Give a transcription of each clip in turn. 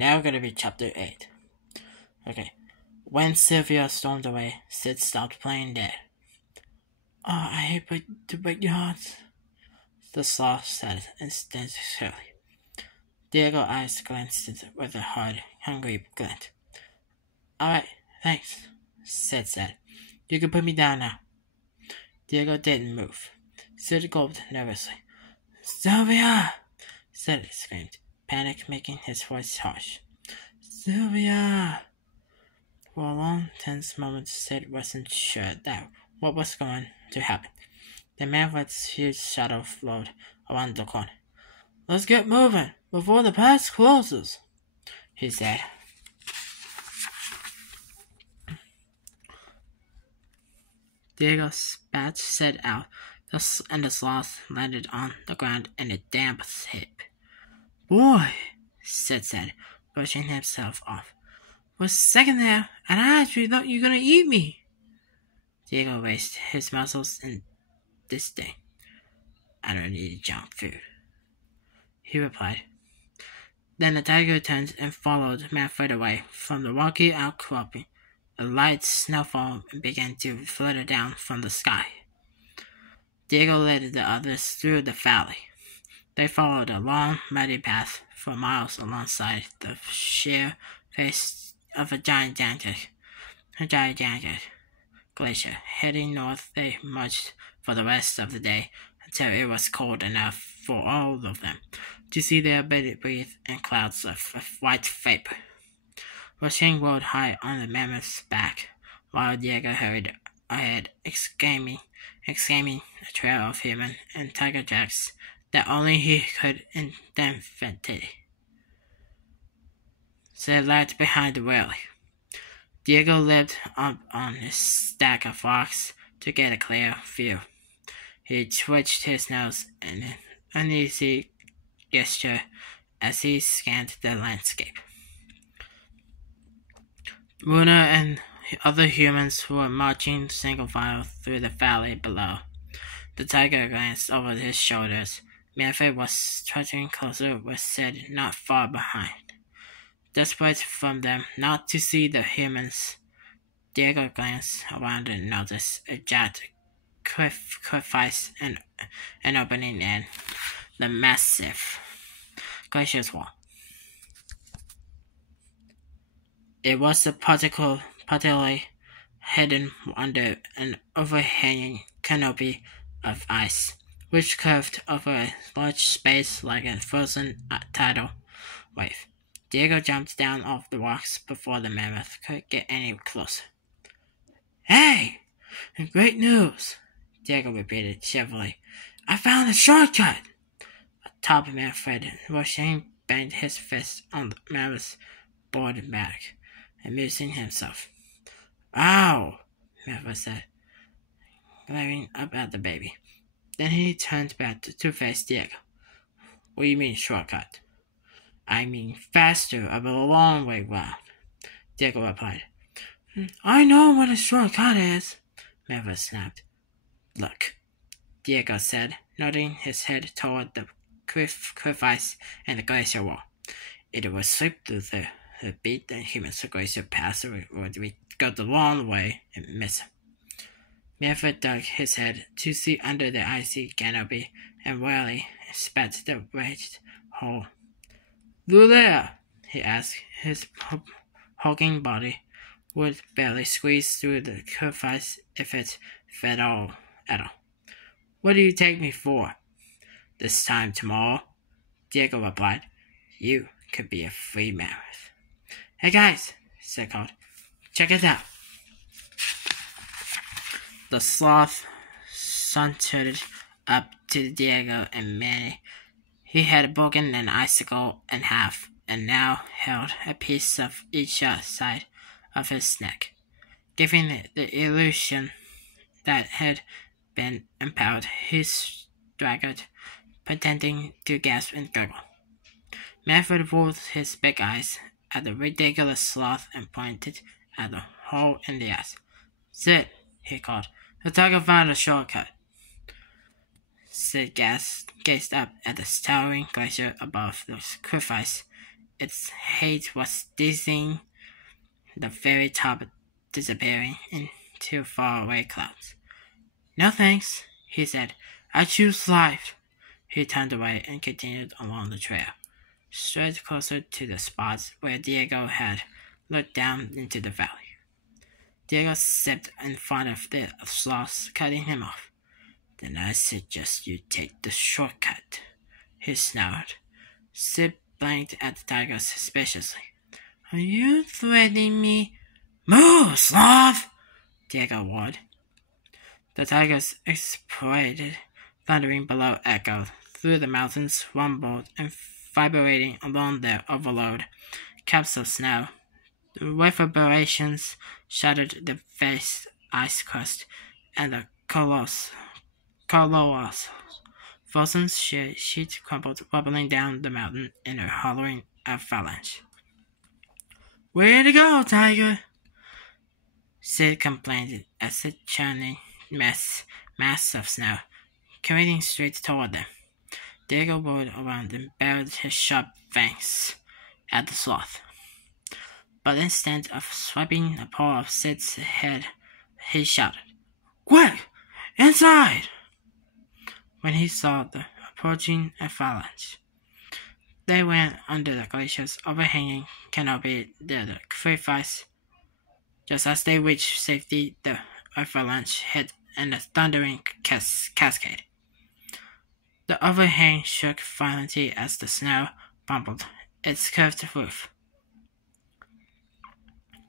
Now gonna be chapter 8. Okay. When Sylvia stormed away, Sid stopped playing dead. Oh, I hate to break your heart, the sloth said instinctively. Diego's eyes glanced with a hard, hungry glint. Alright, thanks, Sid said. You can put me down now. Diego didn't move. Sid gulped nervously. Sylvia! Sid screamed, panic making his voice harsh. Sylvia! For a long, tense moment, Sid wasn't sure that what was going to happen. The man with his huge shadow flowed around the corner. Let's get moving before the pass closes, he said. Diego spat Sid out, and the sloth landed on the ground in a damp heap. Boy, Sid said, brushing himself off. For a second there, and I actually thought you were going to eat me. Diego raised his muscles in disdain. I don't need junk food, he replied. Then the tiger turned and followed Manfred away from the rocky outcropping. A light snowfall began to flutter down from the sky. Diego led the others through the valley. They followed a long, muddy path for miles alongside the sheer face of a gigantic glacier. Heading north, they marched for the rest of the day until it was cold enough for all of them to see their ability to breathe in clouds of white vapor. Rushing rode high on the mammoth's back, while Diego hurried ahead, exclaiming a trail of human and tiger tracks that only he could invent. Sid lagged behind the whale. Diego leapt up on a stack of rocks to get a clear view. He twitched his nose in an uneasy gesture as he scanned the landscape. Luna and other humans were marching single file through the valley below. The tiger glanced over his shoulders. Manfred was trudging closer with Sid not far behind. Desperate from them not to see the humans, Diego glanced around and noticed a jagged cliff face and an opening in the massive glacier's wall. It was partially hidden under an overhanging canopy of ice, which curved over a large space like a frozen tidal wave. Diego jumped down off the rocks before the mammoth could get any closer. Hey! Great news! Diego repeated cheerfully. I found a shortcut! Atop Manfred, Roshane banged his fist on the mammoth's board back, amusing himself. Ow! Manfred said, glaring up at the baby. Then he turned back to face Diego. What do you mean shortcut? I mean faster, but a long way round, Diego replied. I know what a shortcut is, Manfred snapped. Look, Diego said, nodding his head toward the cliff ice and the glacier wall. It will slip through the beat the humans the glacier pass, or we go the long way and miss him. Manfred dug his head to see under the icy canopy and warily spat the wedged hole. Through there, he asked. His hulking body would barely squeeze through the cliff ice if it fed at all. What do you take me for? This time tomorrow, Diego replied. You could be a free mammoth. Hey guys, Sid called. Check it out. The sloth sauntered up to Diego and Manny. He had broken an icicle in half and now held a piece of each side of his neck, giving it the illusion that had been impaled. He staggered, pretending to gasp and gurgle. Manfred rolled his big eyes at the ridiculous sloth and pointed at the hole in the ice. Sid, he called. The tiger found a shortcut. Sid gazed up at the towering glacier above the cliff ice its height was dizzying, the very top disappearing into faraway clouds. "No thanks," he said. "I choose life." He turned away and continued along the trail, straight closer to the spot where Diego had looked down into the valley. Diego stepped in front of the sloths, cutting him off. "Then I suggest you take the shortcut," he snarled. Sid blinked at the tiger suspiciously. "Are you threatening me?" "Move, sloth!" Diego roared. The tigers exploded, thundering below echoed through the mountains, rumbled and vibrating along their overload caps of snow. The reverberations shattered the vast ice crust, and the colossal frozen sheet crumbled, wobbling down the mountain in a hollowing avalanche. "Where to go, tiger?" Sid complained as the churning mass of snow careening straight toward them. Diego roared around and bared his sharp fangs at the sloth. But instead of swiping a paw off Sid's head, he shouted, "Quick! Inside!" When he saw the approaching avalanche, they ran under the glacier's overhanging canopy near the crevice. Just as they reached safety, the avalanche hit in a thundering cascade. The overhang shook violently as the snow bumbled its curved roof.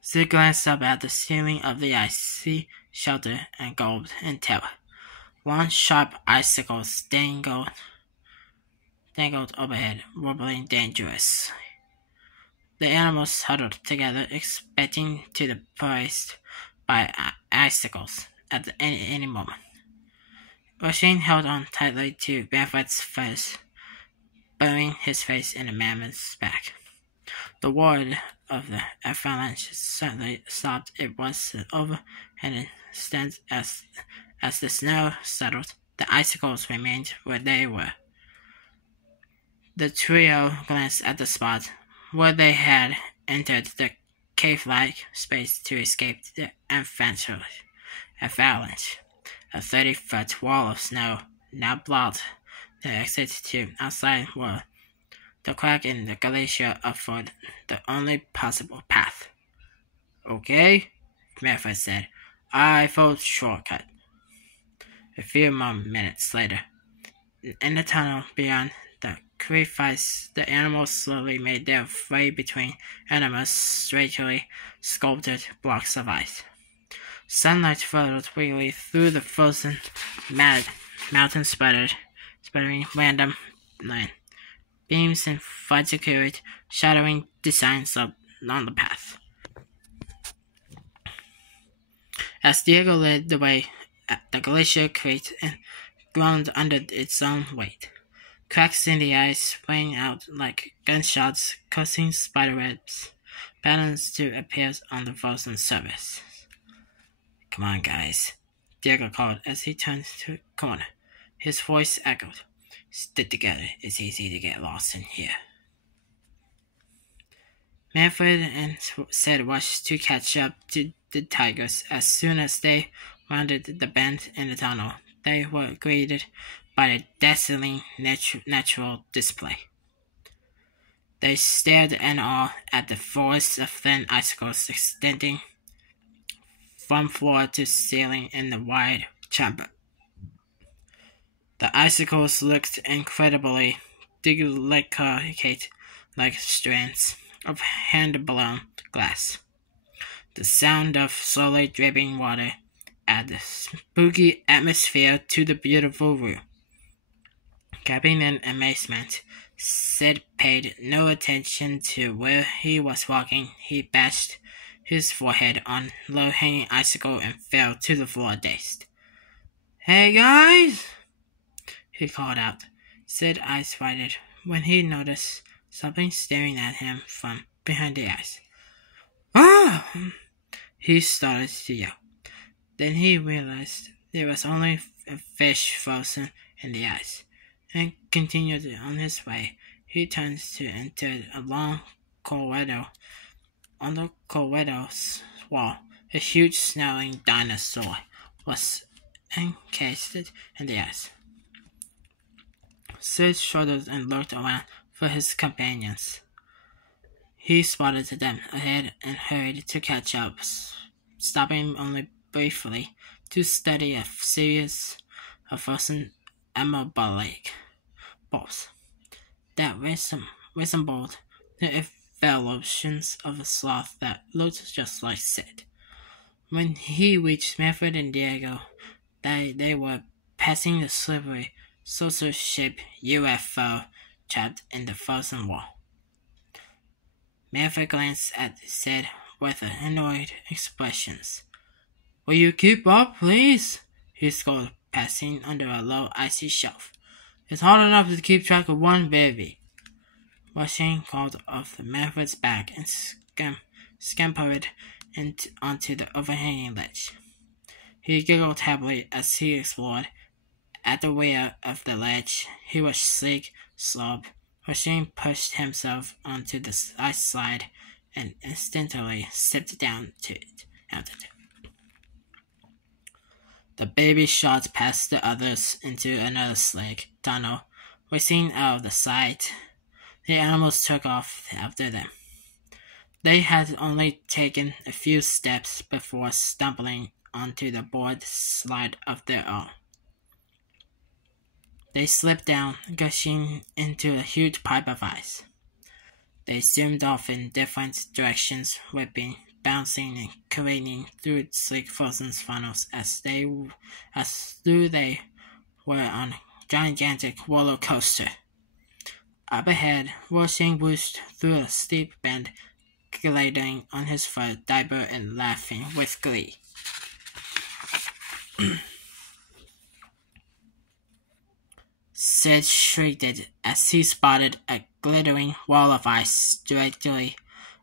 Sid glanced up at the ceiling of the icy shelter and gulped in terror. Long, sharp icicles dangled overhead, wobbling dangerously. The animals huddled together, expecting to be bruised by icicles at any moment. Rasheen held on tightly to Barefoot's face, burying his face in the mammoth's back. The roar of the avalanche suddenly stopped. It was over, and instead, as the snow settled, the icicles remained where they were. The trio glanced at the spot where they had entered the cave-like space to escape the avalanche. A 30-foot wall of snow now blocked the exit to outside world. The crack in the glacier afforded the only possible path. "Okay," Barefoot said. "I vote shortcut." A few more minutes later, in the tunnel beyond the crevice, the animals slowly made their way between enormous, strangely sculpted blocks of ice. Sunlight flooded weakly through the frozen mountain, sputtering random line beams and fudge-accurate, shadowing designs on the path. As Diego led the way, the glacier creaked and groaned under its own weight. Cracks in the ice rang out like gunshots, causing spiderwebs patterns to appear on the frozen surface. "Come on, guys," Diego called as he turned to the corner. His voice echoed. "Stick together. It's easy to get lost in here." Manfred and Sid rushed to catch up to the tigers. As soon as they rounded the bend in the tunnel, they were greeted by a dazzling natural display. They stared in awe at the forest of thin icicles extending from floor to ceiling in the wide chamber. The icicles looked incredibly delicate, like strands of hand-blown glass. The sound of slowly dripping water added spooky atmosphere to the beautiful room. Gaping in amazement, Sid paid no attention to where he was walking. He bashed his forehead on low-hanging icicle and fell to the floor dazed. "Hey, guys!" he called out. Sid's eyes widened when he noticed something staring at him from behind the ice. "Ah!" He started to yell. Then he realized there was only a fish frozen in the ice, and continued on his way. He turned to enter a long corridor's wall, a huge snarling dinosaur was encased in the ice. Sid shuddered and looked around for his companions. He spotted them ahead and hurried to catch up, stopping only briefly to study a series of frozen amabolic balls that resembled the evolutions of a sloth that looked just like Sid. When he reached Manfred and Diego, they were passing the slippery, saucer-shaped UFO trapped in the frozen wall. Manfred glanced at Sid with annoyed expressions. "Will you keep up, please?" he scolded, passing under a low, icy shelf. "It's hard enough to keep track of one baby." Washington crawled off Manfred's back and scampered onto the overhanging ledge. He giggled happily as he explored. At the rear of the ledge, he was sleek, slope. Washington pushed himself onto the ice slide and instinctively slipped down to it. The baby shot past the others into another slick tunnel. Racing out of the sight, the animals took off after them. They had only taken a few steps before stumbling onto the board slide of their own. They slipped down, gushing into a huge pipe of ice. They zoomed off in different directions, whipping, bouncing, and careening through sleek frozen funnels as though they were on a gigantic roller coaster. Up ahead, Washington whooshed through a steep bend, gliding on his fur diaper and laughing with glee. Sid shrieked as he spotted a glittering wall of ice directly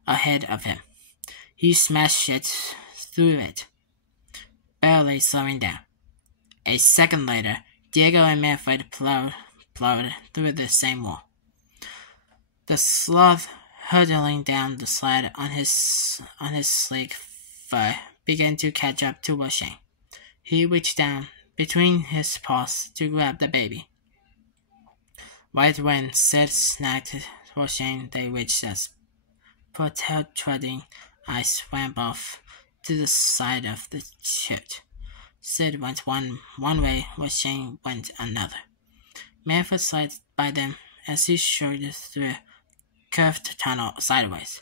ahead of him. He smashed it through it, barely slowing down. A second later, Diego and Manfred plowed through the same wall. The sloth, hurtling down the slide on his sleek fur, began to catch up to Washington. He reached down between his paws to grab the baby. Right when Sid snagged Washington, they reached us. Protruding ice ramp off to the side of the chute. Sid went one way, Washington went another. Manfred slid by them as he shot through a curved tunnel sideways.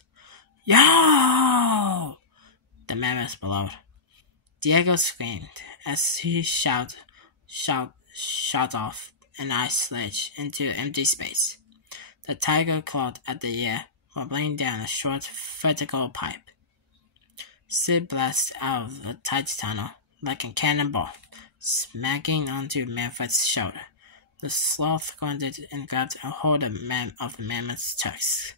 "Yo!" the mammoth bellowed. Diego screamed as he shot off an ice ledge into empty space. The tiger clawed at the air, wobbling down a short vertical pipe. Sid blasted out of the tight tunnel like a cannonball, smacking onto Manfred's shoulder. The sloth grunted and grabbed a hold of the mammoth's tusks.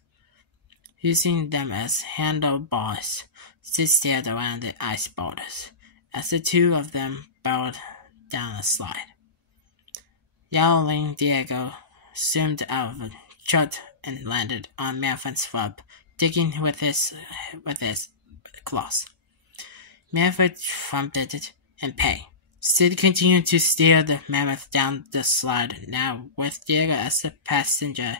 Using them as handlebars, Sid stared around the ice boulders as the two of them barreled down a slide. Yowling, Diego zoomed out of the chute and landed on Manfred's rub, digging with his claws. Manfred trumpeted in pain. Sid continued to steer the mammoth down the slide, now with Diego as the passenger,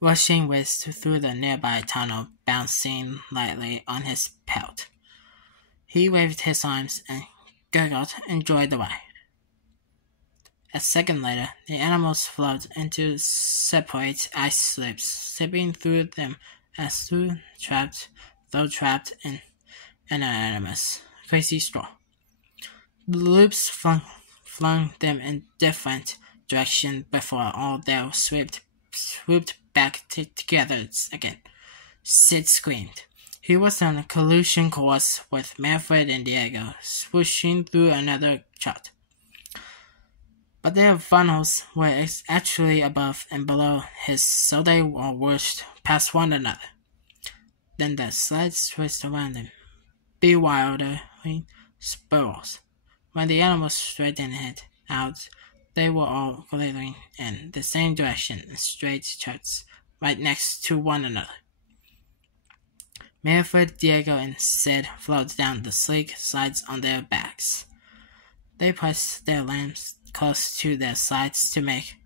rushing whizzed through the nearby tunnel, bouncing lightly on his pelt. He waved his arms and gurgled, enjoyed the ride. A second later, the animals flowed into separate ice slips, slipping through them as though trapped in an enormous, crazy straw. The loops flung them in different directions before all they swooped back together again. Sid screamed. He was on a collision course with Manfred and Diego, swooshing through another chute. But their funnels were actually above and below his, so they were whooshed past one another. Then the slides twisted around them, bewildering spirals. When the animals straightened it out, they were all glittering in the same direction in straight chutes, right next to one another. Manfred, Diego, and Sid floated down the sleek sides on their backs. They placed their lamps close to their sides to make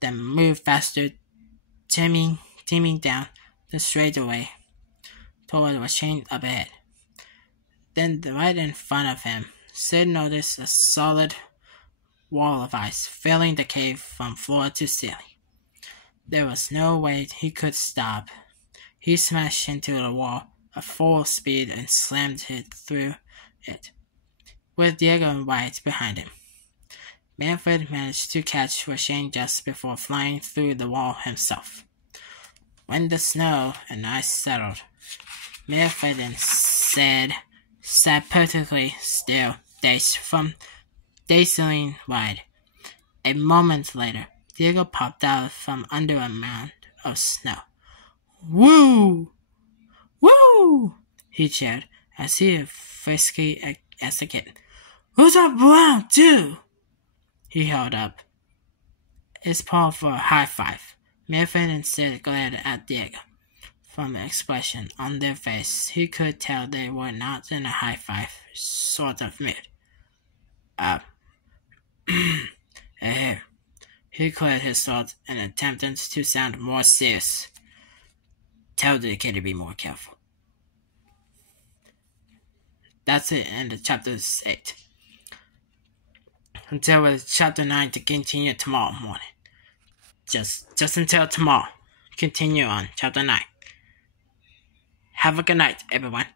them move faster, teaming down the straightaway toward what chained up ahead. Then, right in front of him, Sid noticed a solid wall of ice filling the cave from floor to ceiling. There was no way he could stop. He smashed into the wall at full speed and slammed it through it, with Diego and Wyatt behind him. Manfred managed to catch Washane just before flying through the wall himself. When the snow and ice settled, Manfred and Sid sat perfectly still, dazingly wide. A moment later, Diego popped out from under a mound of snow. "Woo! Woo!" he cheered as he frisky as a kid. "Who's up round two?" He held up his paw for a high five. Manfred and Sid glared at Diego. From the expression on their face, he could tell they were not in a high five sort of mood. He cleared his throat and attempted to sound more serious. "Tell the kid to be more careful." That's it, end of chapter 8. Until with chapter 9 to continue tomorrow morning. Just until tomorrow. Continue on chapter 9. Have a good night, everyone.